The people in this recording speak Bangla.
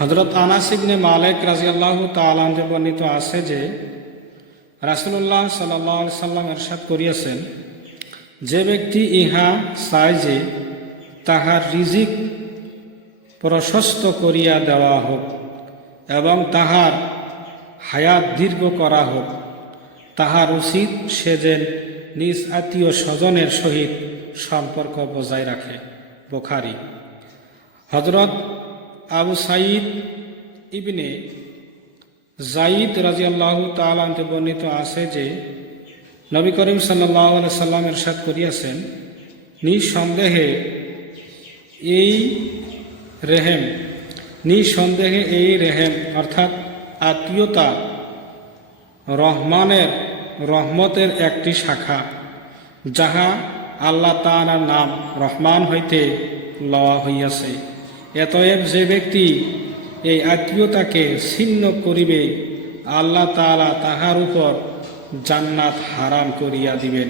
হযরত আনাস ইবনে মালিক রাদিয়াল্লাহু তাআলা আনহু বর্ণিত আছে যে রাসূলুল্লাহ সাল্লাল্লাহু আলাইহি সাল্লাম ইরশাদ করিয়াছেন, যে ব্যক্তি ইহা চায় যে তাহার রিজিক প্রশস্ত করিয়া দেওয়া হোক এবং তাহার হায়াত দীর্ঘ করা হোক, তাহার উচিত সে যেন নিজ আত্মীয় স্বজনের সহিত সম্পর্ক বজায় রাখে। বুখারী। হযরত আবু সাঈদ ইবনে যায়েদ রাদিয়াল্লাহু তাআলা আনহু বর্ণিত আছে যে নবী করিম সাল্লাল্লাহু আলাইহি সাল্লাম ইরশাদ করিয়াছেন, নিঃসন্দেহে এই রেহেম অর্থাৎ আত্মীয়তা রহমতের একটি শাখা, যাহা আল্লাহ তাআলার নাম রহমান হইতে লওয়া হইয়াছে। অতএব যে ব্যক্তি এই আত্মীয়তাকে ছিন্ন করিবে, আল্লাহ তাআলা তাহার উপর জান্নাত হারাম করিয়া দিবেন।